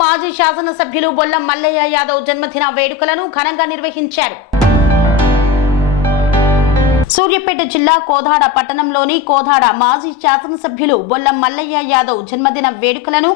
మాజీ శాసనసభ్యులు బొల్లం మల్లయ్య యాదవ్ జన్మదిన వేడుకలను ఘనంగా నిర్వహించారు. సూర్యాపేట జిల్లా కోదాడ పట్టణంలోని కోదాడ మాజీ శాసనసభ్యులు బొల్లం మల్లయ్య యాదవ్ జన్మదిన వేడుకలను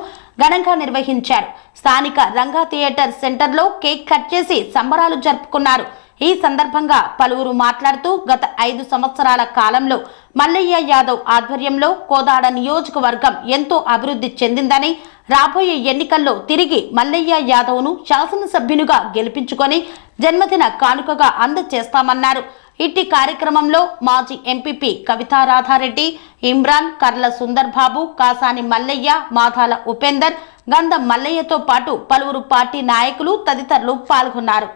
ఘనంగా నిర్వహించారు. స్థానిక రంగా థియేటర్ సెంటర్లో కేక్ కట్ చేసి సంబరాలు జరుపుకున్నారు. ఈ సందర్భంగా పలువురు మాట్లాడుతూ గత 5 సంవత్సరాల కాలంలో మల్లయ్య యాదవ్ ఆధ్వర్యంలో కోదాడ నియోజకవర్గం ఎంతో అభివృద్ధి చెందిందని, రాబోయే ఎన్నికల్లో తిరిగి మల్లయ్య యాదవ్ను శాసనసభ్యునిగా గెలిపించుకొని జన్మదిన కానుకగా అందజేస్తామన్నారు. ఇట్టి కార్యక్రమంలో మాజీ ఎంపీపీ కవితా రాధారెడ్డి, ఇమ్రాన్, కర్ల సుందర్బాబు, కాసాని మల్లయ్య, మాధాల ఉపేందర్, గంధం మల్లయ్యతో పాటు పలువురు పార్టీ నాయకులు తదితరులు పాల్గొన్నారు.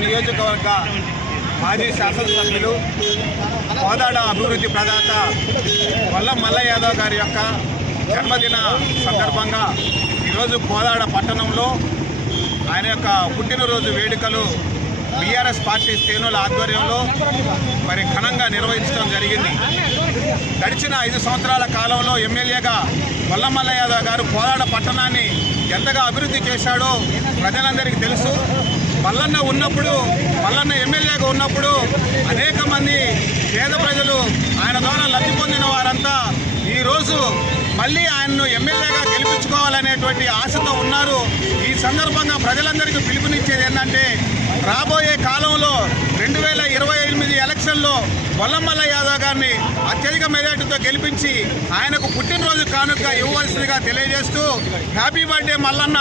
నియోజకవర్గ మాజీ శాసనసభ్యులు కోదాడ అభివృద్ధి ప్రదాత బొల్లం మల్లయ్య యాదవ్ గారి యొక్క జన్మదిన సందర్భంగా ఈరోజు కోదాడ పట్టణంలో ఆయన యొక్క పుట్టినరోజు వేడుకలు బీఆర్ఎస్ పార్టీ శ్రేణుల ఆధ్వర్యంలో మరి ఘనంగా నిర్వహించడం జరిగింది. గడిచిన 5 సంవత్సరాల కాలంలో ఎమ్మెల్యేగా బొల్లం మల్లయ్య యాదవ్ గారు కోదాడ పట్టణాన్ని ఎంతగా అభివృద్ధి చేశాడో ప్రజలందరికీ తెలుసు. మల్లన్న ఎమ్మెల్యేగా ఉన్నప్పుడు అనేక మంది పేద ప్రజలు ఆయన ద్వారా లబ్ధి పొందిన వారంతా ఈరోజు మళ్ళీ ఆయన్ను ఎమ్మెల్యేగా గెలిపించుకోవాలనేటువంటి ఆశతో ఉన్నారు. ఈ సందర్భంగా ప్రజలందరికీ పిలుపునిచ్చేది ఏంటంటే, రాబోయే కాలంలో 2028 ఎలక్షన్లో బొల్లం మల్లయ్య యాదవ్ గారిని అత్యధిక మెజార్టీతో గెలిపించి ఆయనకు పుట్టినరోజు కానుక ఇవ్వవలసిందిగా తెలియజేస్తూ, హ్యాపీ బర్త్డే మల్లన్న,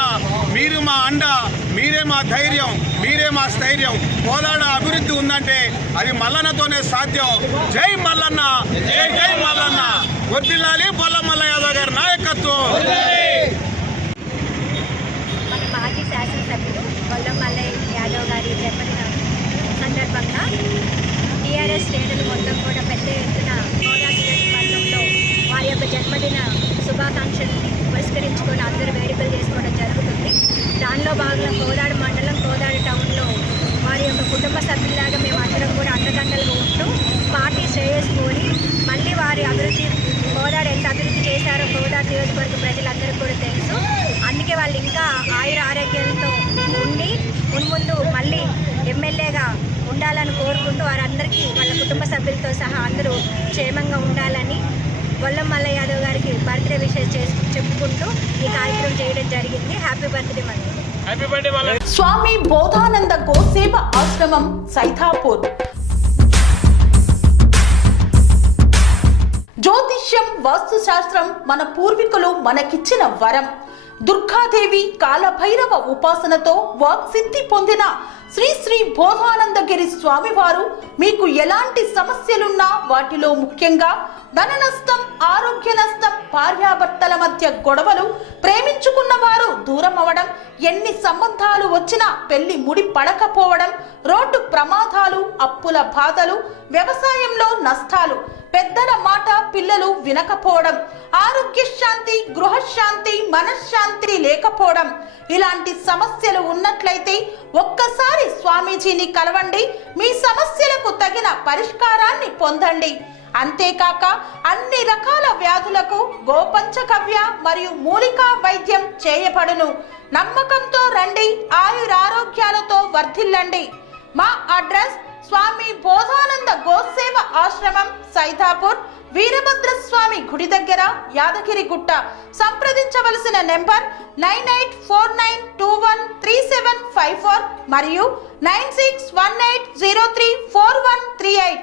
మీరు మా అండ, మీరే మా ధైర్యం, మీరే మా స్థైర్యం. కోదాడ అభివృద్ధి ఉందంటే అది మల్లన్నతోనే సాధ్యం. జై మల్లన్న, జై జై మల్లన్న. వర్ధిల్లాలి బొల్లం మల్లయ్య యాదవ్ గారి నాయకత్వం. మన మాజీ శాసనసభ్యులు బొల్లం మల్లయ్య యాదవ్ గారి జన్మదిన సందర్భంగా టీఆర్ఎస్ శ్రేణులు మొత్తం కూడా పెద్ద ఎత్తున కోదాడ నియోజకవర్గంలో వారి యొక్క జన్మదిన శుభాకాంక్షలు పురస్కరించుకొని అందరూ వేడుకలు చేసుకోవడం జరుగుతుంది. దానిలో భాగంగా కోదాడ మండలం, కోదాడ టౌన్లో వారి యొక్క కుటుంబ సభ్యులాగా మేము అందరం కూడా అండదండలుగా ఉంటూ పార్టీ శ్రేయస్సు కోరి మళ్ళీ వారి అభివృద్ధి, కోదాడ ఎంత అభివృద్ధి చేశారో కోదాడ నియోజకవర్గ ప్రజలందరూ కూడా తెలుసు. అందుకే వాళ్ళు ఇంకా ఆయుర ఆరోగ్యాలతో ఉండి మున్ముందు మళ్ళీ ఎమ్మెల్యేగా ఉండాలని కోరుకుంటూ వారందరికీ వాళ్ళ కుటుంబ సభ్యులతో సహా అందరూ క్షేమంగా ఉండాలని బొల్లం మల్లయ్య యాదవ్ గారికి బర్త్డే విషెస్ చెప్పుకుంటూ ఈ కార్యక్రమం చేయడం జరిగింది. Happy birthday Mallayya. స్వామి బోధానంద గోసేవ ఆశ్రమం సైథాపూర్. జ్యోతిష్యం, వాస్తుశాస్త్రం మన పూర్వీకులు మనకిచ్చిన వరం. దుర్గాదేవి, కాలభైరవ ఉపాసనతో వాక్సిద్ధి పొందిన శ్రీ శ్రీ బోధానందగిరి స్వామివారు మీకు ఎలాంటి సమస్యలున్నా, వాటిలో ముఖ్యంగా ధన నష్టం, ఆరోగ్య నష్టం, భార్యాభర్తల మధ్య గొడవలు, ప్రేమించుకున్న వారు దూరం అవడం, ఎన్ని సంబంధాలు వచ్చినా పెళ్లి ముడి పడకపోవడం, రోడ్డు ప్రమాదాలు, అప్పుల బాధలు, వ్యవసాయంలో నష్టాలు, పెద్దల మాట పిల్లలు వినకపోవడం, ఆరోగ్య శాంతి, గృహశాంతి, మనశ్శాంతి లేకపోవడం, ఇలాంటి సమస్యలు ఉన్నట్లయితే ఒక్కసారి స్వామీజీని కలవండి. మీ సమస్యలకు తగిన పరిష్కారాన్ని పొందండి. అంతేకాక అన్ని రకాల వ్యాధులకు గోపంచగవ్య మరియు మూలికా వైద్యం చేయబడును. నమ్మకంతో రండి, ఆయురారోగ్యాలతో వర్ధిల్లండి. మా అడ్రస్ స్వామి బోధానంద గోసేవ ఆశ్రమం, సైథాపూర్, వీరభద్రస్వామి గుడి దగ్గర, యాదగిరిగుట్ట. సంప్రదించవలసిన నెంబర్ 9849213754 మరియు 96180341